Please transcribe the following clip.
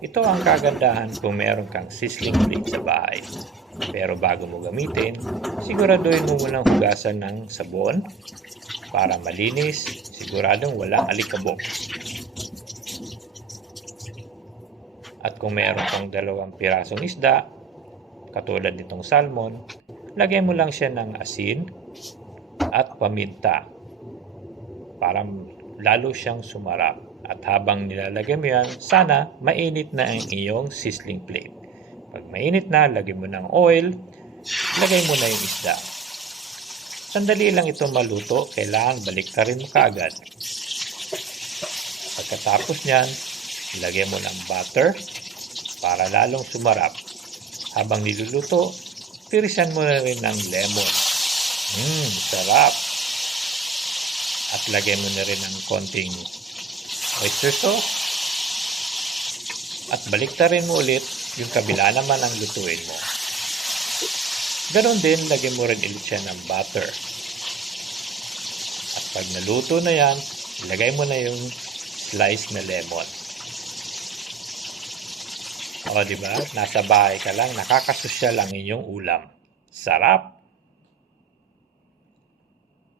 Ito ang kagandahan kung meron kang sizzling plate sa bahay. Pero bago mo gamitin, siguraduhin mo munang hugasan ng sabon para malinis, siguradong walang alikabok. At kung meron kang 2 pirasong isda, katulad nitong salmon, lagyan mo lang siya ng asin at paminta para lalo siyang sumarap. At habang nilalagay mo yan, sana mainit na ang iyong sizzling plate. Pag mainit na, lagyan mo ng oil, lagay mo na yung isda. Sandali lang ito maluto, kailangan baliktarin mo kaagad. Pagkatapos niyan, ilagay mo ng butter para lalong sumarap. Habang niluluto, tirisan mo na rin ng lemon. Sarap! At lagay mo na rin ng konting oyster sauce. At baliktarin mo ulit yung kabila naman ang lutuin mo. Ganon din, lagyan mo rin ulit siya ng butter. At pag naluto na yan, ilagay mo na yung slice na lemon. O, diba? Nasa bahay ka lang, nakakasosyal ang inyong ulam. Sarap!